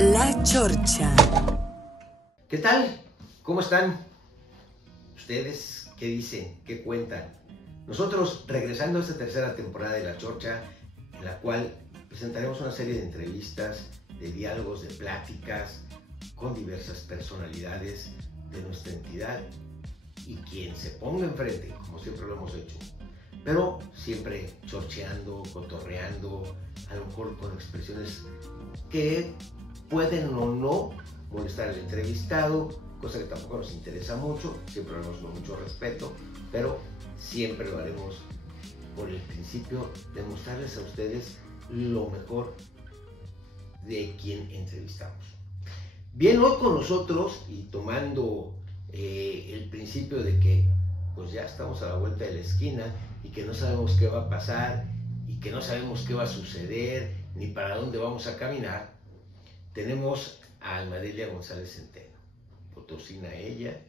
La Chorcha. ¿Qué tal? ¿Cómo están? ¿Ustedes qué dicen? ¿Qué cuentan? Nosotros regresando a esta tercera temporada de La Chorcha, en la cual presentaremos una serie de entrevistas, de diálogos, de pláticas con diversas personalidades de nuestra entidad y quien se ponga enfrente, como siempre lo hemos hecho, pero siempre chorcheando, cotorreando, a lo mejor con expresiones que pueden o no molestar al entrevistado, cosa que tampoco nos interesa mucho, siempre lo haremos con mucho respeto, pero siempre lo haremos por el principio de mostrarles a ustedes lo mejor de quien entrevistamos. Bien, hoy con nosotros y tomando el principio de que pues ya estamos a la vuelta de la esquina y que no sabemos qué va a pasar y que no sabemos qué va a suceder ni para dónde vamos a caminar, tenemos a Almadelia González Centeno, potosina ella.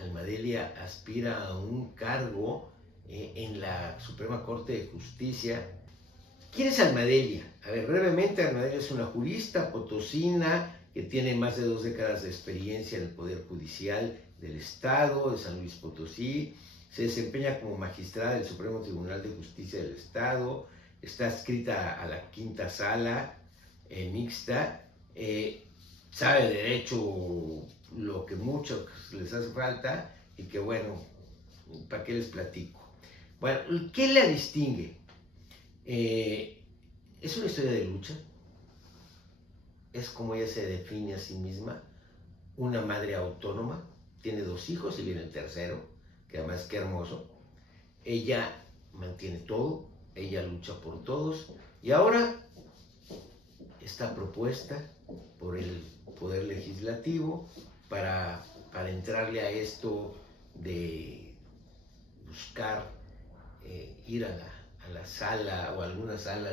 Almadelia aspira a un cargo en la Suprema Corte de Justicia. ¿Quién es Almadelia? A ver, brevemente, Almadelia es una jurista potosina que tiene más de 2 décadas de experiencia en el Poder Judicial del Estado de San Luis Potosí. Se desempeña como magistrada del Supremo Tribunal de Justicia del Estado. Está adscrita a la quinta sala mixta. Sabe de derecho lo que muchos les hace falta y que bueno, ¿para qué les platico? Bueno, ¿qué la distingue? Es una historia de lucha, es como ella se define a sí misma, una madre autónoma, tiene 2 hijos y viene el tercero, que además qué hermoso. Ella mantiene todo, ella lucha por todos y ahora está propuesta por el Poder Legislativo para entrarle a esto de buscar ir a la sala o a alguna sala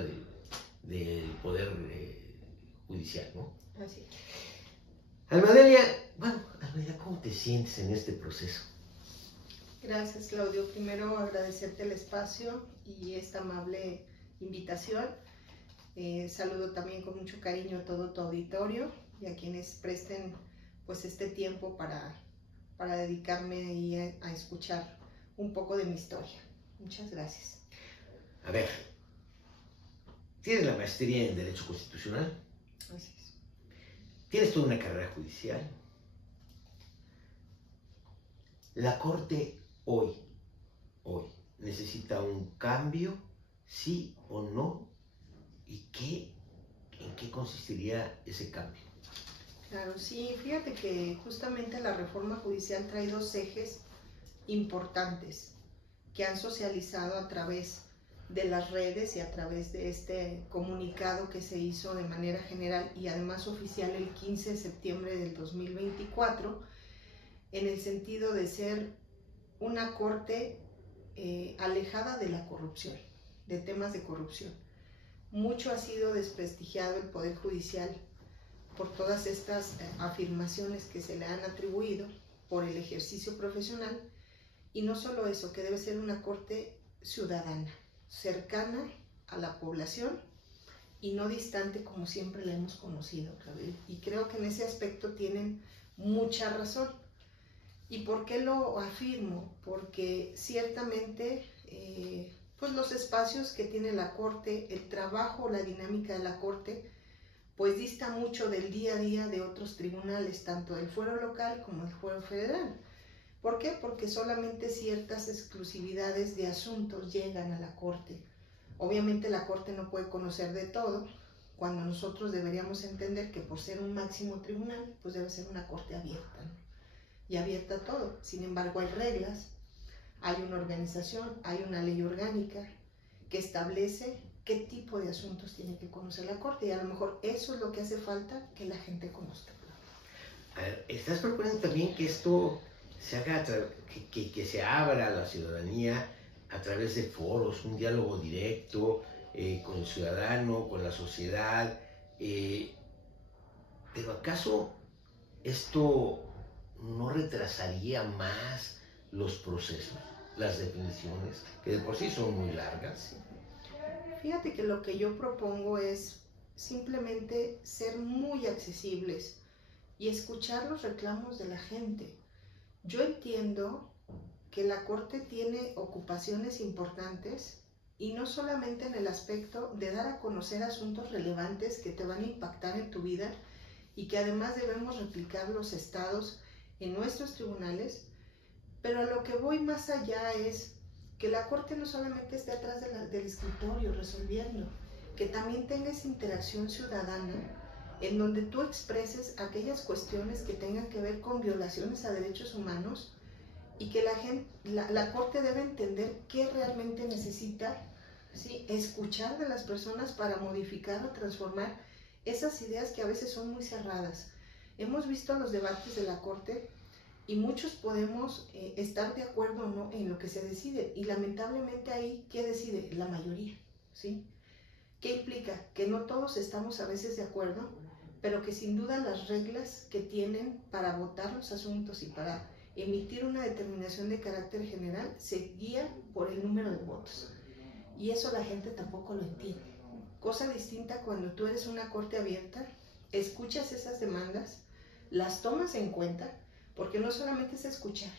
del Poder Judicial, ¿no? Así. Almadelia, bueno, Almadelia, ¿cómo te sientes en este proceso? Gracias, Claudio. Primero agradecerte el espacio y esta amable invitación. Saludo también con mucho cariño a todo tu auditorio y a quienes presten pues este tiempo para dedicarme ahí a escuchar un poco de mi historia. Muchas gracias. A ver, tienes la maestría en Derecho Constitucional. Así es. Tienes toda una carrera judicial. La Corte hoy necesita un cambio, sí o no, y en qué consistiría ese cambio. Claro, sí, fíjate que justamente la reforma judicial trae 2 ejes importantes que han socializado a través de las redes y a través de este comunicado que se hizo de manera general y además oficial el 15 de septiembre del 2024, en el sentido de ser una corte alejada de la corrupción, de temas de corrupción. Mucho ha sido desprestigiado el Poder Judicial por todas estas afirmaciones que se le han atribuido por el ejercicio profesional, y no solo eso, que debe ser una corte ciudadana, cercana a la población y no distante como siempre la hemos conocido, y creo que en ese aspecto tienen mucha razón. ¿Y por qué lo afirmo? Porque ciertamente pues los espacios que tiene la Corte, el trabajo, la dinámica de la Corte, pues dista mucho del día a día de otros tribunales, tanto del fuero local como del fuero federal. ¿Por qué? Porque solamente ciertas exclusividades de asuntos llegan a la Corte. Obviamente la Corte no puede conocer de todo, cuando nosotros deberíamos entender que por ser un máximo tribunal, pues debe ser una Corte abierta, ¿no? Y abierta a todo. Sin embargo, hay reglas, hay una organización, hay una ley orgánica que establece qué tipo de asuntos tiene que conocer la Corte, y a lo mejor eso es lo que hace falta que la gente conozca. A ver, ¿estás proponiendo también que esto se haga, que se abra a la ciudadanía a través de foros, un diálogo directo con el ciudadano, con la sociedad? ¿Pero acaso esto no retrasaría más los procesos, las definiciones, que de por sí son muy largas? Fíjate que lo que yo propongo es simplemente ser muy accesibles y escuchar los reclamos de la gente. Yo entiendo que la Corte tiene ocupaciones importantes y no solamente en el aspecto de dar a conocer asuntos relevantes que te van a impactar en tu vida y que además debemos replicar los estados en nuestros tribunales, pero a lo que voy más allá es que la Corte no solamente esté atrás del escritorio resolviendo, que también tenga esa interacción ciudadana en donde tú expreses aquellas cuestiones que tengan que ver con violaciones a derechos humanos y que la Corte debe entender qué realmente necesita, ¿sí?, escuchar de las personas para modificar o transformar esas ideas que a veces son muy cerradas. Hemos visto los debates de la Corte y muchos podemos estar de acuerdo o no en lo que se decide, y lamentablemente ahí, ¿qué decide? La mayoría, ¿sí? ¿Qué implica? Que no todos estamos a veces de acuerdo, pero que sin duda las reglas que tienen para votar los asuntos y para emitir una determinación de carácter general se guía por el número de votos. Y eso la gente tampoco lo entiende. Cosa distinta cuando tú eres una corte abierta, escuchas esas demandas, las tomas en cuenta, porque no solamente es escuchar,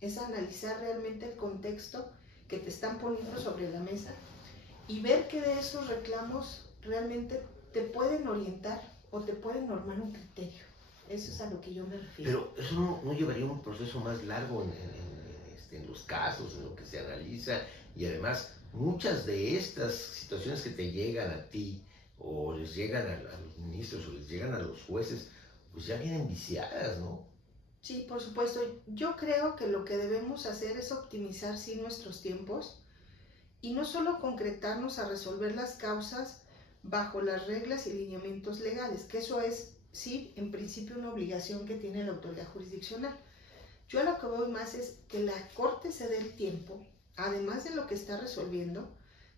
es analizar realmente el contexto que te están poniendo sobre la mesa y ver que de esos reclamos realmente te pueden orientar o te pueden normar un criterio. Eso es a lo que yo me refiero. Pero eso no llevaría un proceso más largo en los casos, en lo que se analiza, y además muchas de estas situaciones que te llegan a ti o les llegan a los ministros o les llegan a los jueces, pues ya vienen viciadas, ¿no? Sí, por supuesto. Yo creo que lo que debemos hacer es optimizar sí nuestros tiempos y no solo concretarnos a resolver las causas bajo las reglas y lineamientos legales, que eso es, sí, en principio una obligación que tiene la autoridad jurisdiccional. Yo a lo que voy más es que la Corte se dé el tiempo, además de lo que está resolviendo,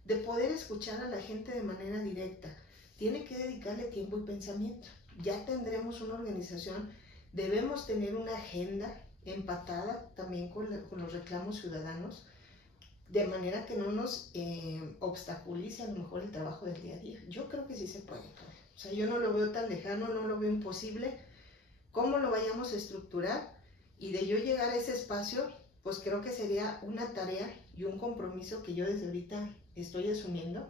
de poder escuchar a la gente de manera directa. Tiene que dedicarle tiempo y pensamiento. Ya tendremos una organización, debemos tener una agenda empatada también con los reclamos ciudadanos, de manera que no nos obstaculice a lo mejor el trabajo del día a día. Yo creo que sí se puede. O sea, yo no lo veo tan lejano, no lo veo imposible. ¿Cómo lo vayamos a estructurar? Y de yo llegar a ese espacio, pues creo que sería una tarea y un compromiso que yo desde ahorita estoy asumiendo,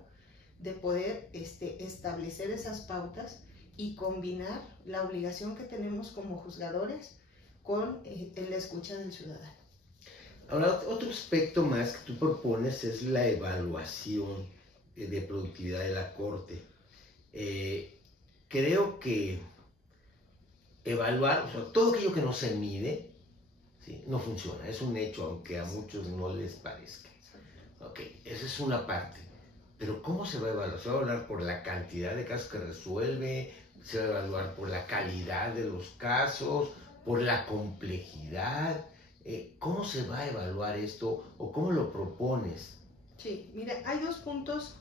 de poder establecer esas pautas y combinar la obligación que tenemos como juzgadores con la escucha del ciudadano. Ahora, otro aspecto más que tú propones es la evaluación de productividad de la Corte. Creo que evaluar, o sea, todo aquello que no se mide, ¿sí?, no funciona. Es un hecho, aunque a muchos no les parezca. Ok, esa es una parte. Pero ¿cómo se va a evaluar? ¿Se va a evaluar por la cantidad de casos que resuelve? ¿Se va a evaluar por la calidad de los casos? ¿Por la complejidad? ¿Cómo se va a evaluar esto o cómo lo propones? Sí, mira, hay dos puntos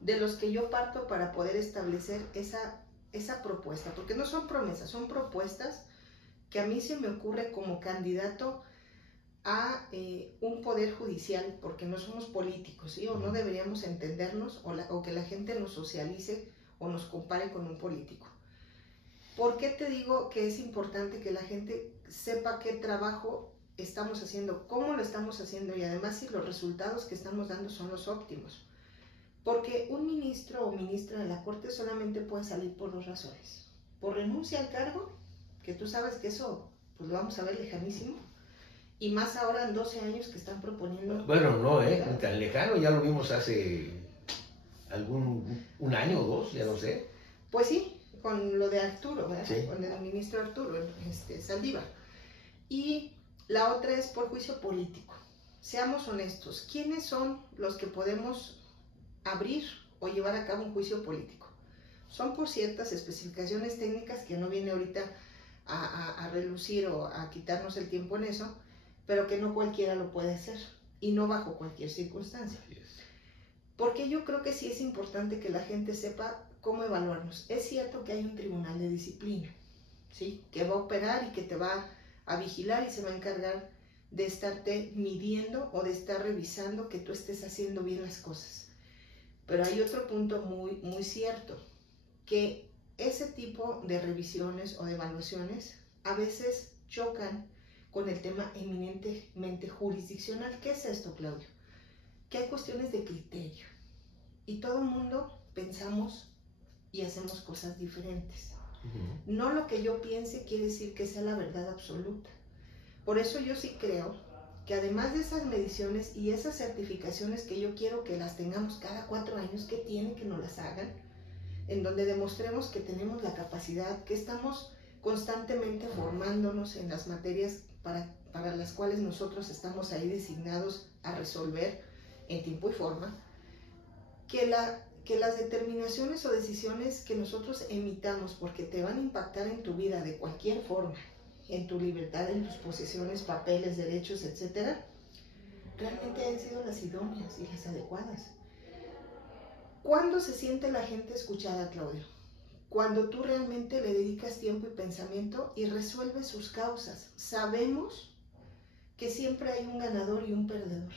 de los que yo parto para poder establecer esa propuesta, porque no son promesas, son propuestas que a mí se me ocurre como candidato a un poder judicial, porque no somos políticos, ¿sí? O no deberíamos entendernos o que la gente nos socialice o nos compare con un político. ¿Por qué te digo que es importante que la gente sepa qué trabajo estamos haciendo, cómo lo estamos haciendo y además si los resultados que estamos dando son los óptimos? Porque un ministro o ministra de la Corte solamente puede salir por dos razones: por renuncia al cargo, que tú sabes que eso pues lo vamos a ver lejanísimo, y más ahora en 12 años que están proponiendo. Bueno, no, tan lejano, ya lo vimos hace un año o dos, ya no sé. Pues sí, con lo de Arturo, ¿verdad? Sí. Con el ministro Arturo Saldívar. Y la otra es por juicio político. Seamos honestos, ¿quiénes son los que podemos abrir o llevar a cabo un juicio político? Son por ciertas especificaciones técnicas que no viene ahorita a relucir o a quitarnos el tiempo en eso, pero que no cualquiera lo puede hacer y no bajo cualquier circunstancia. Porque yo creo que sí es importante que la gente sepa cómo evaluarnos. Es cierto que hay un tribunal de disciplina, ¿sí?, que va a operar y que te va a vigilar y se va a encargar de estarte midiendo o de estar revisando que tú estés haciendo bien las cosas. Pero hay otro punto muy, muy cierto, que ese tipo de revisiones o de evaluaciones a veces chocan con el tema eminentemente jurisdiccional. ¿Qué es esto, Claudio? Que hay cuestiones de criterio y todo el mundo pensamos y hacemos cosas diferentes. No lo que yo piense quiere decir que sea la verdad absoluta. Por eso yo sí creo que además de esas mediciones y esas certificaciones que yo quiero que las tengamos cada 4 años, que tienen que nos las hagan, en donde demostremos que tenemos la capacidad, que estamos constantemente formándonos en las materias para las cuales nosotros estamos ahí designados a resolver en tiempo y forma, que las determinaciones o decisiones que nosotros emitamos, porque te van a impactar en tu vida de cualquier forma, en tu libertad, en tus posesiones, papeles, derechos, etcétera, realmente han sido las idóneas y las adecuadas. ¿Cuándo se siente la gente escuchada, Claudio? Cuando tú realmente le dedicas tiempo y pensamiento y resuelves sus causas. Sabemos que siempre hay un ganador y un perdedor,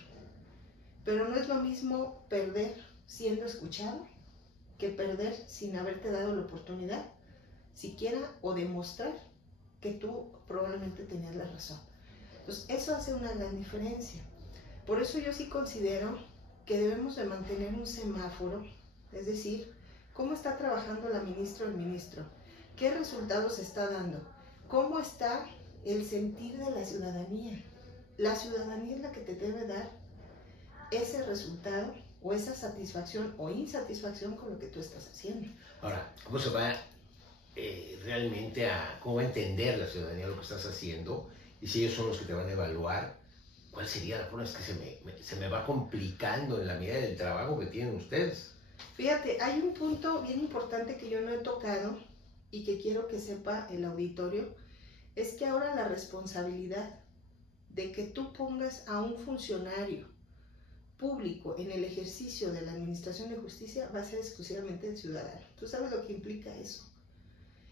pero no es lo mismo perder siendo escuchado que perder sin haberte dado la oportunidad siquiera o demostrar que tú probablemente tenías la razón. Entonces eso hace una gran diferencia. Por eso yo sí considero que debemos de mantener un semáforo, es decir, cómo está trabajando la ministra o el ministro, qué resultados está dando, cómo está el sentir de la ciudadanía. La ciudadanía es la que te debe dar ese resultado o esa satisfacción o insatisfacción con lo que tú estás haciendo. Ahora, ¿cómo se va realmente cómo va a entender la ciudadanía lo que estás haciendo? Y si ellos son los que te van a evaluar, ¿cuál sería la forma? Es que se me va complicando en la medida del trabajo que tienen ustedes. Fíjate, hay un punto bien importante que yo no he tocado y que quiero que sepa el auditorio, es que ahora la responsabilidad de que tú pongas a un funcionario público en el ejercicio de la administración de justicia va a ser exclusivamente del ciudadano. ¿Tú sabes lo que implica eso?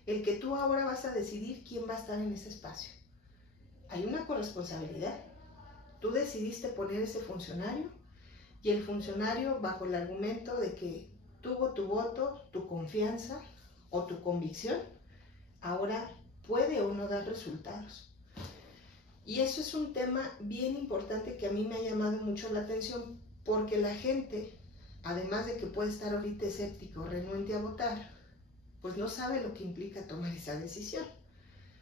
El que tú ahora vas a decidir quién va a estar en ese espacio. Hay una corresponsabilidad. Tú decidiste poner ese funcionario y el funcionario, bajo el argumento de que tuvo tu voto, tu confianza o tu convicción, ahora puede o no dar resultados. Y eso es un tema bien importante que a mí me ha llamado mucho la atención, porque la gente, además de que puede estar ahorita escéptico, renuente a votar, pues no sabe lo que implica tomar esa decisión.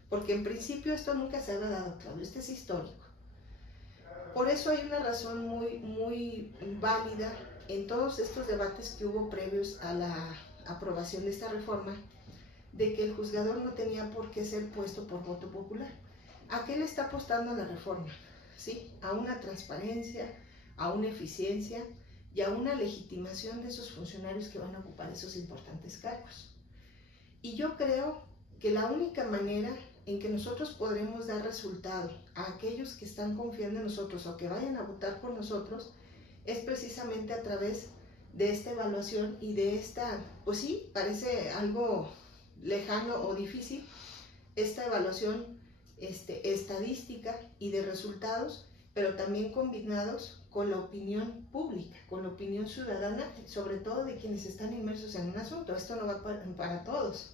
Porque en principio esto nunca se había dado, Claudio, este es histórico. Por eso hay una razón muy válida en todos estos debates que hubo previos a la aprobación de esta reforma, de que el juzgador no tenía por qué ser puesto por voto popular. ¿A qué le está apostando la reforma? ¿Sí? A una transparencia, a una eficiencia y a una legitimación de esos funcionarios que van a ocupar esos importantes cargos. Y yo creo que la única manera en que nosotros podremos dar resultado a aquellos que están confiando en nosotros o que vayan a votar por nosotros es precisamente a través de esta evaluación y de esta, pues sí, parece algo lejano o difícil, esta evaluación estadística y de resultados, pero también combinados con la opinión pública, con la opinión ciudadana, sobre todo de quienes están inmersos en un asunto. Esto no va para todos.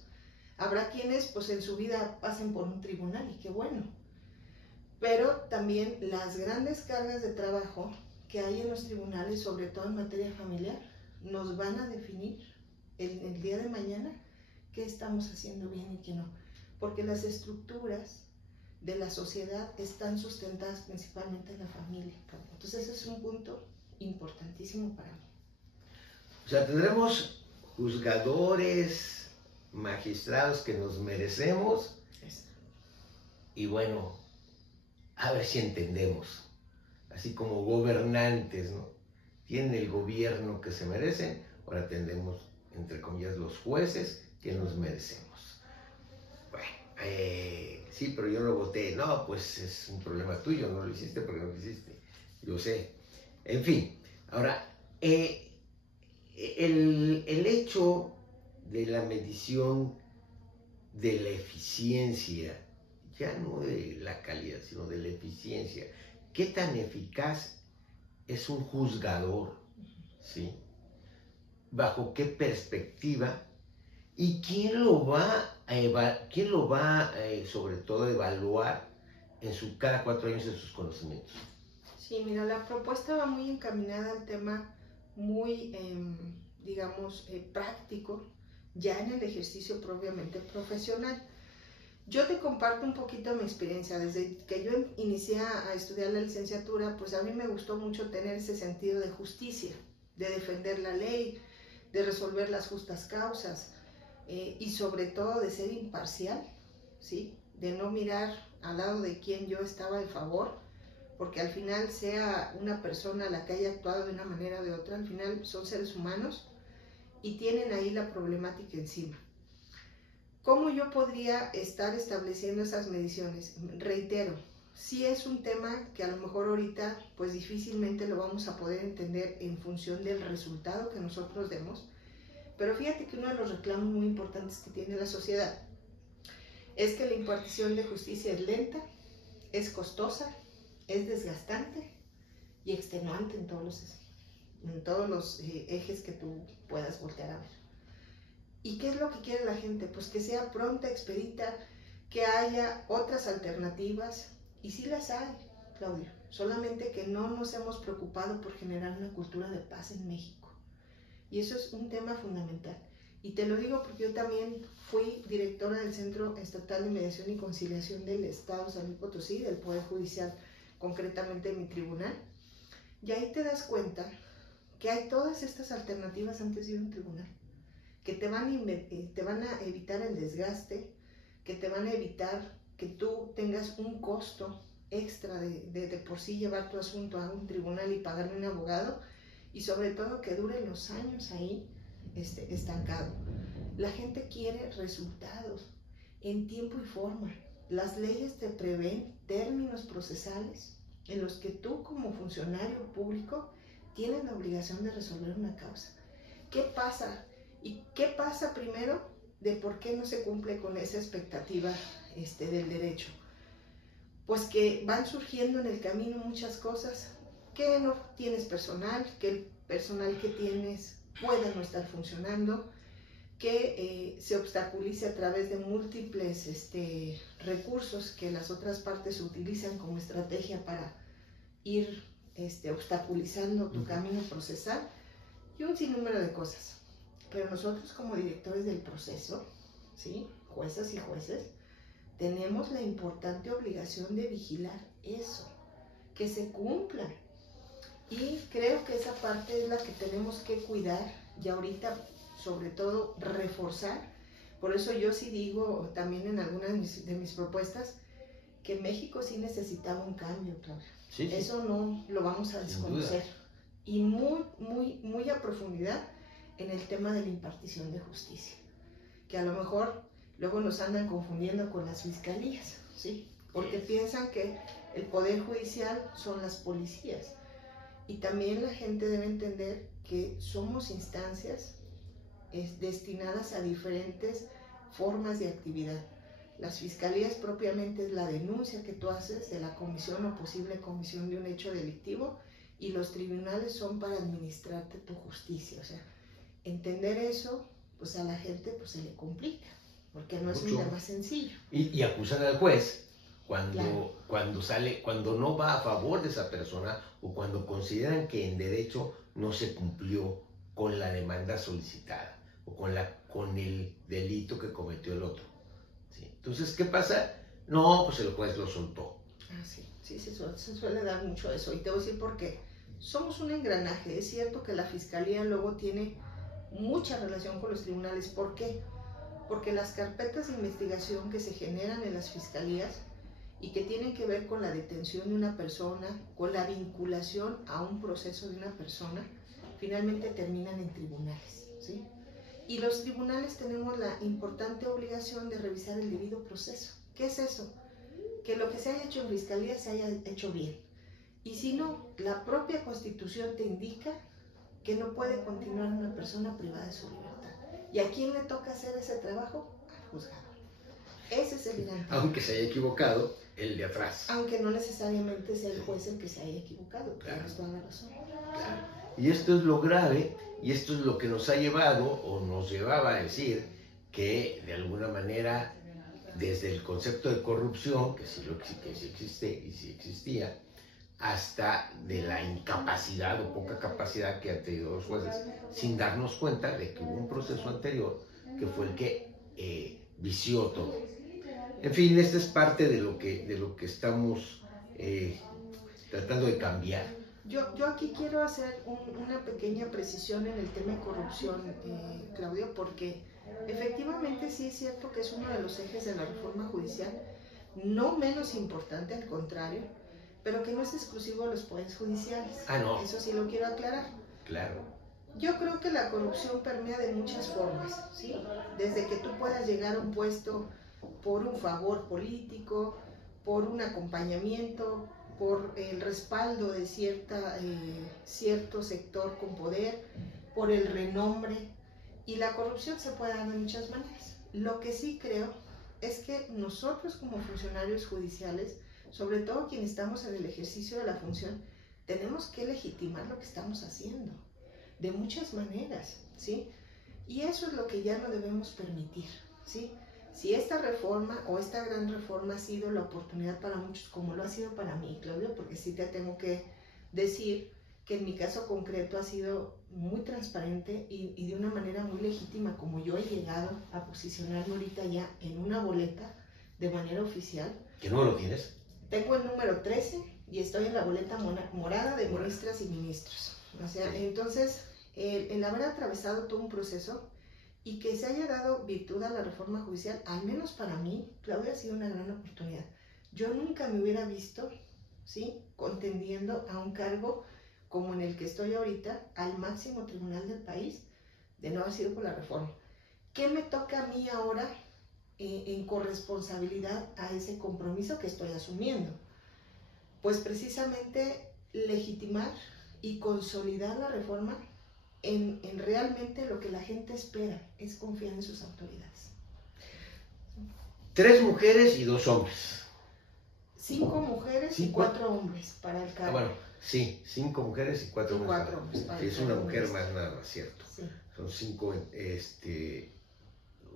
Habrá quienes pues en su vida pasen por un tribunal y qué bueno, pero también las grandes cargas de trabajo que hay en los tribunales, sobre todo en materia familiar, nos van a definir el día de mañana qué estamos haciendo bien y qué no, porque las estructuras de la sociedad están sustentadas principalmente en la familia. Entonces ese es un punto importantísimo para mí. O sea, tendremos juzgadores, magistrados que nos merecemos y bueno, a ver si entendemos, así como gobernantes, ¿no? Tienen el gobierno que se merecen, ahora tendremos, entre comillas, los jueces que nos merecemos. Bueno, sí, pero yo no voté. No, pues es un problema tuyo, no lo hiciste porque no lo hiciste. Yo sé. En fin, ahora, el hecho de la medición de la eficiencia, ya no de la calidad, sino de la eficiencia, ¿qué tan eficaz es un juzgador? ¿Sí? ¿Bajo qué perspectiva? ¿Y quién lo va sobre todo a evaluar cada 4 años en sus conocimientos? Sí, mira, la propuesta va muy encaminada al tema muy, digamos, práctico, ya en el ejercicio propiamente profesional. Yo te comparto un poquito mi experiencia. Desde que yo inicié a estudiar la licenciatura, pues a mí me gustó mucho tener ese sentido de justicia, de defender la ley, de resolver las justas causas y sobre todo de ser imparcial, ¿sí? De no mirar al lado de quien yo estaba de favor, porque al final sea una persona la que haya actuado de una manera o de otra, al final son seres humanos y tienen ahí la problemática encima. ¿Cómo yo podría estar estableciendo esas mediciones? Reitero, sí es un tema que a lo mejor ahorita pues difícilmente lo vamos a poder entender en función del resultado que nosotros demos, pero fíjate que uno de los reclamos muy importantes que tiene la sociedad es que la impartición de justicia es lenta, es costosa, es desgastante y extenuante en todos los ejes que tú puedas voltear a ver. ¿Y qué es lo que quiere la gente? Pues que sea pronta, expedita, que haya otras alternativas, y sí las hay, Claudio, solamente que no nos hemos preocupado por generar una cultura de paz en México. Y eso es un tema fundamental. Y te lo digo porque yo también fui directora del Centro Estatal de Mediación y Conciliación del Estado de San Luis Potosí, del Poder Judicial, concretamente en mi tribunal. Y ahí te das cuenta que hay todas estas alternativas antes de ir a un tribunal, que te van a evitar el desgaste, que te van a evitar que tú tengas un costo extra de por sí llevar tu asunto a un tribunal y pagarle un abogado, y sobre todo que dure los años ahí estancado. La gente quiere resultados en tiempo y forma. Las leyes te prevén términos procesales en los que tú como funcionario público tienes la obligación de resolver una causa. ¿Qué pasa? ¿Y qué pasa primero de por qué no se cumple con esa expectativa del derecho? Pues que van surgiendo en el camino muchas cosas, que no tienes personal, que el personal que tienes pueda no estar funcionando, que se obstaculice a través de múltiples recursos que las otras partes utilizan como estrategia para ir obstaculizando tu camino procesal y un sinnúmero de cosas. Pero nosotros como directores del proceso, ¿sí?, juezas y jueces, tenemos la importante obligación de vigilar eso, que se cumpla. Y creo que esa parte es la que tenemos que cuidar y ahorita sobre todo reforzar. Por eso yo sí digo también en algunas de mis propuestas que México sí necesitaba un cambio, Claudia. Sí, sí. Eso no lo vamos a desconocer. Y muy a profundidad en el tema de la impartición de justicia, que a lo mejor luego nos andan confundiendo con las fiscalías, ¿sí? Porque piensan que el Poder Judicial son las policías. Y también la gente debe entender que somos instancias destinadas a diferentes formas de actividad. Las fiscalías propiamente es la denuncia que tú haces de la comisión o posible comisión de un hecho delictivo, y los tribunales son para administrarte tu justicia. O sea, entender eso, pues a la gente pues se le complica, porque no es un tema sencillo. Y acusar al juez cuando no va a favor de esa persona, o cuando consideran que en derecho no se cumplió con la demanda solicitada o con el delito que cometió el otro. ¿Sí? Entonces, ¿qué pasa? No, pues el juez lo soltó. Sí, se suele dar mucho eso. Y te voy a decir por qué. Somos un engranaje. Es cierto que la fiscalía luego tiene mucha relación con los tribunales. ¿Por qué? Porque las carpetas de investigación que se generan en las fiscalías y que tienen que ver con la detención de una persona, con la vinculación a un proceso de una persona, finalmente terminan en tribunales, ¿sí? Y los tribunales tenemos la importante obligación de revisar el debido proceso. ¿Qué es eso? Que lo que se haya hecho en fiscalía se haya hecho bien. Y si no, la propia Constitución te indica que no puede continuar una persona privada de su libertad. ¿Y a quién le toca hacer ese trabajo? Al juzgador. Ese es el gran. Aunque se haya equivocado el de atrás. Aunque no necesariamente sea el juez el que se haya equivocado. Claro. Tienes toda la razón. Claro. Y esto es lo grave, y esto es lo que nos ha llevado, o nos llevaba a decir, que de alguna manera, desde el concepto de corrupción, que sí existe y sí existía, hasta de la incapacidad o poca capacidad que han tenido los jueces, sin darnos cuenta de que hubo un proceso anterior que fue el que vició todo. En fin, esta es parte de lo que estamos tratando de cambiar. Yo aquí quiero hacer una pequeña precisión en el tema de corrupción, Claudio, porque efectivamente sí es cierto que es uno de los ejes de la reforma judicial, no menos importante, al contrario, pero que no es exclusivo de los poderes judiciales. Ah, no. Eso sí lo quiero aclarar. Claro. Yo creo que la corrupción permea de muchas formas, ¿sí? Desde que tú puedas llegar a un puesto por un favor político, por un acompañamiento, por el respaldo de cierto sector con poder, por el renombre, y la corrupción se puede dar de muchas maneras. Lo que sí creo es que nosotros como funcionarios judiciales, sobre todo quienes estamos en el ejercicio de la función, tenemos que legitimar lo que estamos haciendo, de muchas maneras, ¿sí? Y eso es lo que ya no debemos permitir, ¿sí? Si esta reforma o esta gran reforma ha sido la oportunidad para muchos, como lo ha sido para mí, Claudio, porque sí te tengo que decir que en mi caso concreto ha sido muy transparente y de una manera muy legítima, como yo he llegado a posicionarme ahorita ya en una boleta de manera oficial. ¿Qué número tienes? Tengo el número 13 y estoy en la boleta morada de ministras y ministros. O sea, entonces, el haber atravesado todo un proceso y que se haya dado virtud a la reforma judicial, al menos para mí, Claudia, ha sido una gran oportunidad. Yo nunca me hubiera visto, ¿sí?, contendiendo a un cargo como en el que estoy ahorita, al máximo tribunal del país, de no haber sido por la reforma. ¿Qué me toca a mí ahora en corresponsabilidad a ese compromiso que estoy asumiendo? Pues precisamente legitimar y consolidar la reforma en realmente lo que la gente espera, es confiar en sus autoridades. 3 mujeres y 2 hombres. 5 mujeres y 4 hombres para el cargo. Bueno, sí, 5 mujeres y 4 hombres. 4 hombres. Sí, es una mujer más, nada más, cierto. Sí. Son 5,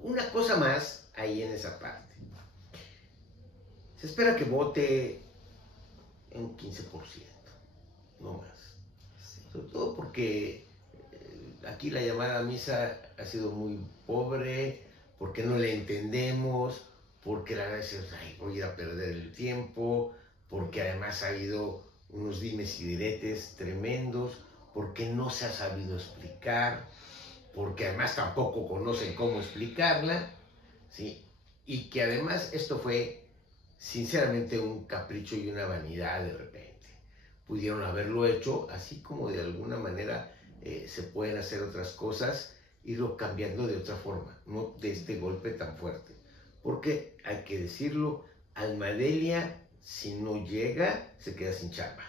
una cosa más ahí en esa parte. Se espera que vote en 15%, no más. Sí. Sobre todo porque aquí la llamada a misa ha sido muy pobre, porque no le entendemos, porque la verdad es, voy a ir a perder el tiempo, porque además ha habido unos dimes y diretes tremendos, porque no se ha sabido explicar, porque además tampoco conocen cómo explicarla, ¿sí? Y que además esto fue sinceramente un capricho y una vanidad de repente. Pudieron haberlo hecho, así como de alguna manera se pueden hacer otras cosas, irlo cambiando de otra forma, no de este golpe tan fuerte. Porque hay que decirlo, Almadelia, si no llega, se queda sin chamba.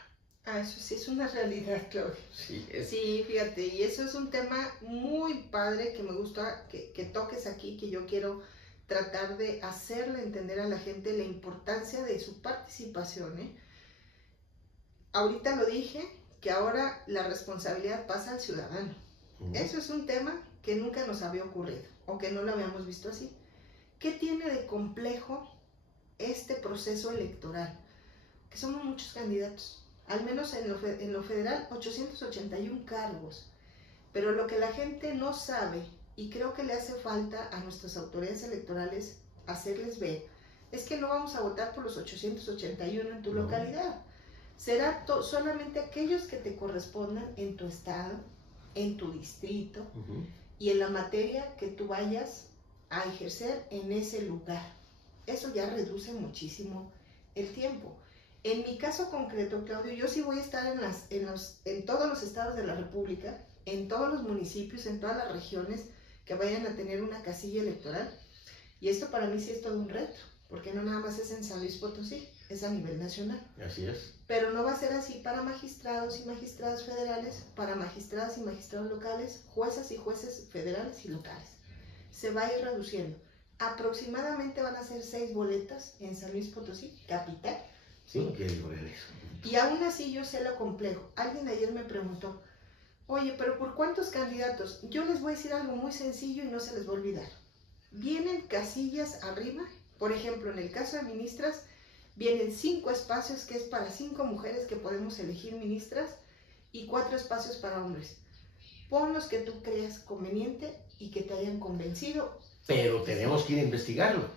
Ah, eso sí es una realidad, Claudia. Sí, sí, fíjate, y eso es un tema muy padre que me gusta que toques aquí, que yo quiero tratar de hacerle entender a la gente la importancia de su participación, ¿eh? Ahorita lo dije, que ahora la responsabilidad pasa al ciudadano. Eso es un tema que nunca nos había ocurrido, o que no lo habíamos visto así. ¿Qué tiene de complejo este proceso electoral? Que somos muchos candidatos, al menos en lo federal, 881 cargos. Pero lo que la gente no sabe, y creo que le hace falta a nuestras autoridades electorales hacerles ver, es que no vamos a votar por los 881 en tu localidad. Será solamente aquellos que te correspondan en tu estado, en tu distrito, y en la materia que tú vayas a ejercer en ese lugar. Eso ya reduce muchísimo el tiempo. En mi caso concreto, Claudio, yo sí voy a estar en todos los estados de la República, en todos los municipios, en todas las regiones que vayan a tener una casilla electoral. Y esto para mí sí es todo un reto, porque no nada más es en San Luis Potosí, es a nivel nacional. Así es. Pero no va a ser así para magistrados y magistradas federales, para magistradas y magistrados locales, juezas y jueces federales y locales. Se va a ir reduciendo. Aproximadamente van a ser 6 boletas en San Luis Potosí, capital. Sí, qué digo eso. Y aún así yo sé lo complejo. Alguien ayer me preguntó, oye, pero ¿por cuántos candidatos? Yo les voy a decir algo muy sencillo y no se les va a olvidar. vienen casillas arriba. Por ejemplo, en el caso de ministras, vienen 5 espacios que es para 5 mujeres que podemos elegir ministras y 4 espacios para hombres. Pon los que tú creas conveniente y que te hayan convencido. Pero tenemos que ir a investigarlo.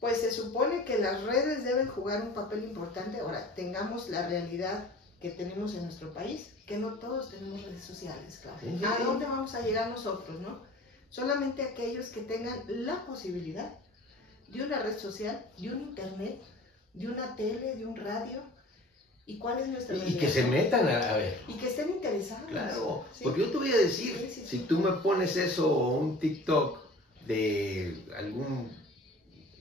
Pues se supone que las redes deben jugar un papel importante. Ahora, tengamos la realidad que tenemos en nuestro país, que no todos tenemos redes sociales, claro. Sí, sí. ¿A dónde vamos a llegar nosotros, no? Solamente aquellos que tengan la posibilidad de una red social, de un internet, de una tele, de un radio. ¿Y cuál es nuestra realidad? Y que se metan a ver. Y que estén interesados. Claro, ¿sí? porque yo te voy a decir, Sí. si tú me pones eso o un TikTok de algún,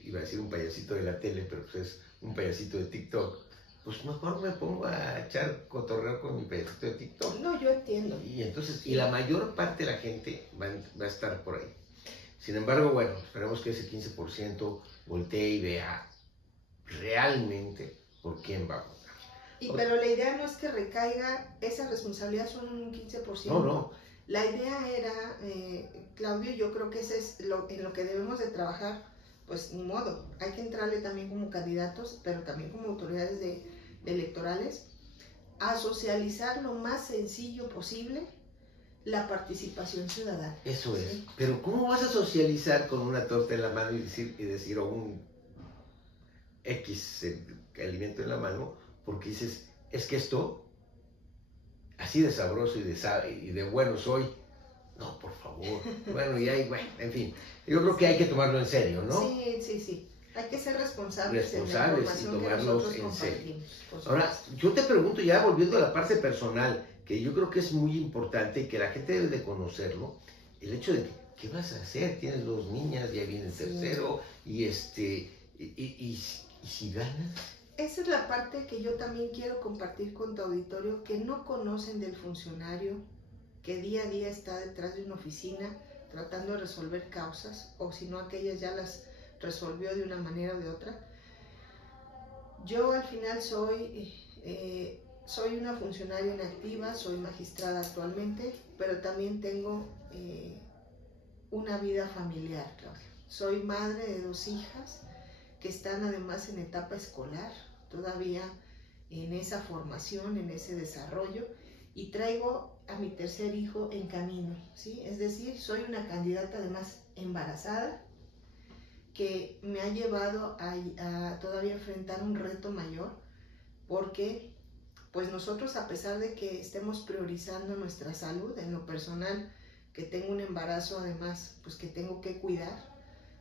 iba a decir un payasito de la tele, pero pues es un payasito de TikTok, pues mejor me pongo a echar cotorreo con mi payasito de TikTok. No, yo entiendo. Y entonces, y la mayor parte de la gente va a estar por ahí. Sin embargo, bueno, esperemos que ese 15% voltee y vea realmente por quién va a votar. Pero la idea no es que recaiga esa responsabilidad solo en un 15%. No. La idea era, Claudio, yo creo que ese es en lo que debemos de trabajar, pues ni modo, hay que entrarle también como candidatos, pero también como autoridades de electorales, a socializar lo más sencillo posible la participación ciudadana. Eso es. ¿sí? Pero ¿cómo vas a socializar con una torta en la mano y decir o un X alimento en la mano? Porque dices, es que esto, así de sabroso y de bueno soy. No, por favor. Bueno, en fin. Yo creo que hay que tomarlo en serio, ¿no? Sí. Hay que ser responsables y en la información tomarlos que en serio. compartimos. Ahora, yo te pregunto ya volviendo a la parte personal, que yo creo que es muy importante y que la gente debe de conocerlo, el hecho de que, ¿qué vas a hacer? Tienes 2 niñas, ya viene el tercero, y si ganas. Esa es la parte que yo también quiero compartir con tu auditorio, que no conocen del funcionario que día a día está detrás de una oficina tratando de resolver causas, o si no aquellas ya las resolvió de una manera o de otra. Yo al final soy una funcionaria inactiva, soy magistrada actualmente, pero también tengo una vida familiar, Claudia. Soy madre de 2 hijas que están además en etapa escolar, todavía en esa formación, en ese desarrollo, y traigo a mi tercer hijo en camino, ¿sí? Es decir, soy una candidata además embarazada, que me ha llevado a todavía enfrentar un reto mayor, porque pues nosotros, a pesar de que estemos priorizando nuestra salud, en lo personal, que tengo un embarazo además, pues que tengo que cuidar,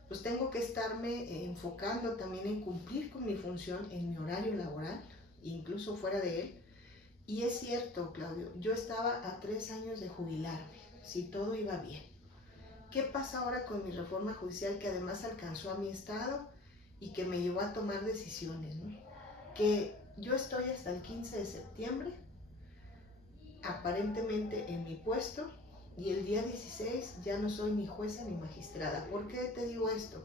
pues tengo que estarme enfocando también en cumplir con mi función en mi horario laboral, incluso fuera de él. Y es cierto, Claudio, yo estaba a 3 años de jubilarme, si todo iba bien. ¿Qué pasa ahora con mi reforma judicial, que además alcanzó a mi estado y que me llevó a tomar decisiones, ¿no? Que yo estoy hasta el 15 de septiembre, aparentemente en mi puesto, y el día 16 ya no soy ni jueza ni magistrada. ¿Por qué te digo esto?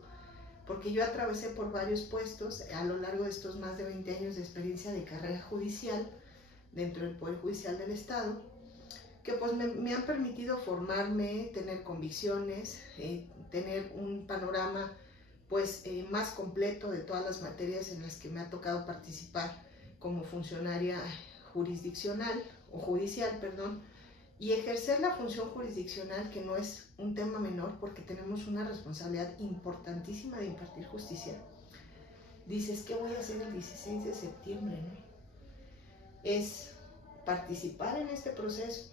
Porque yo atravesé por varios puestos a lo largo de estos más de 20 años de experiencia de carrera judicial dentro del Poder Judicial del Estado, que pues me han permitido formarme, tener convicciones, tener un panorama pues más completo de todas las materias en las que me ha tocado participar como funcionaria jurisdiccional o judicial, perdón, y ejercer la función jurisdiccional, que no es un tema menor porque tenemos una responsabilidad importantísima de impartir justicia. Dices, ¿qué voy a hacer el 16 de septiembre? ¿No? Es participar en este proceso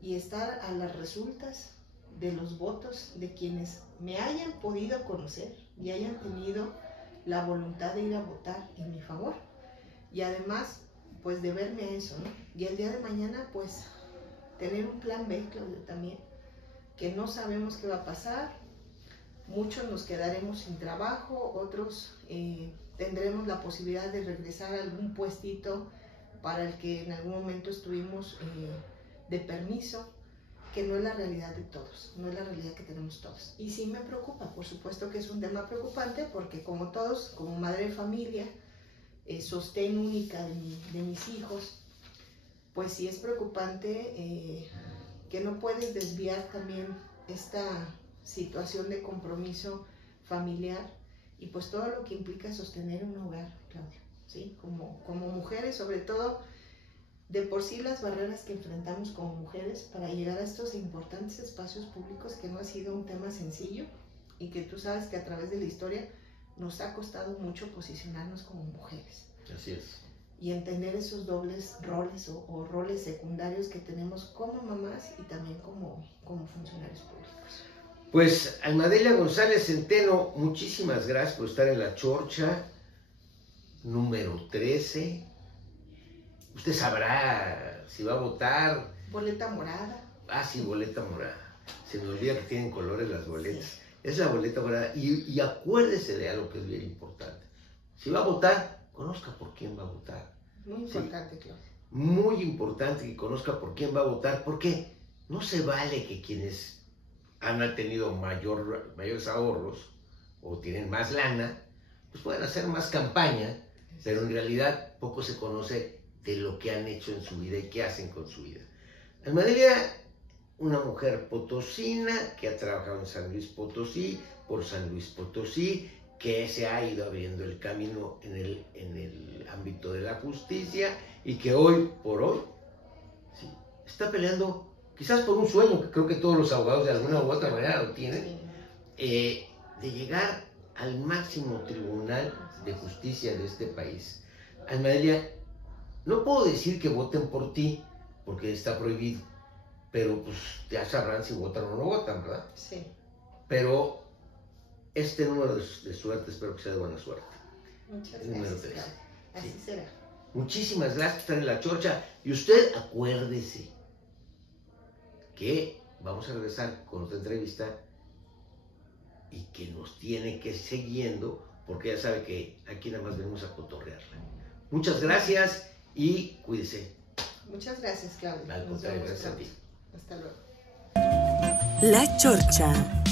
y estar a las resultas de los votos de quienes me hayan podido conocer y hayan tenido la voluntad de ir a votar en mi favor, y además pues deberme a eso, ¿no? Y el día de mañana pues tener un plan B, Claudio, también, que no sabemos qué va a pasar. Muchos nos quedaremos sin trabajo, otros tendremos la posibilidad de regresar a algún puestito para el que en algún momento estuvimos de permiso, que no es la realidad de todos, no es la realidad que tenemos todos. Y sí me preocupa, por supuesto que es un tema preocupante, porque como todos, como madre de familia, sostén única de mis hijos, pues sí es preocupante que no puedes desviar también esta situación de compromiso familiar y pues todo lo que implica sostener un hogar, Claudia, ¿sí? Como mujeres, sobre todo, de por sí las barreras que enfrentamos como mujeres para llegar a estos importantes espacios públicos, que no ha sido un tema sencillo y que tú sabes que a través de la historia nos ha costado mucho posicionarnos como mujeres. Así es. Y entender esos dobles roles o roles secundarios que tenemos como mamás y también como funcionarios públicos. Pues Almadelia González Centeno, muchísimas gracias por estar en La Chorcha, número 13. Usted sabrá si va a votar. Boleta morada. Ah, sí, boleta morada. Se me olvida que tienen colores las boletas. Sí. Es la boleta morada. Y acuérdese de algo que es bien importante. Si va a votar, conozca por quién va a votar. Muy importante, Claudia. Muy importante que conozca por quién va a votar, porque no se vale que quienes han tenido mayores ahorros o tienen más lana, pues pueden hacer más campaña, pero en realidad poco se conoce de lo que han hecho en su vida y qué hacen con su vida. Almadelia, una mujer potosina que ha trabajado en San Luis Potosí, por San Luis Potosí, que se ha ido abriendo el camino en el ámbito de la justicia y que hoy por hoy sí, está peleando quizás por un sueño, que creo que todos los abogados de alguna u otra manera lo tienen, de llegar al máximo tribunal de justicia de este país. Almadelia, no puedo decir que voten por ti, porque está prohibido, pero pues ya sabrán si votan o no votan, ¿verdad? Sí. Pero este número de suerte, espero que sea de buena suerte. Muchas gracias, Claudia. Así sí. Será. Muchísimas gracias por estar en La Chorcha. Y usted acuérdese que vamos a regresar con otra entrevista y que nos tiene que seguir siguiendo, porque ya sabe que aquí nada más venimos a cotorrearla. Muchas gracias y cuídese. Muchas gracias, Claudia. Al contrario, gracias a ti. Hasta luego. La Chorcha.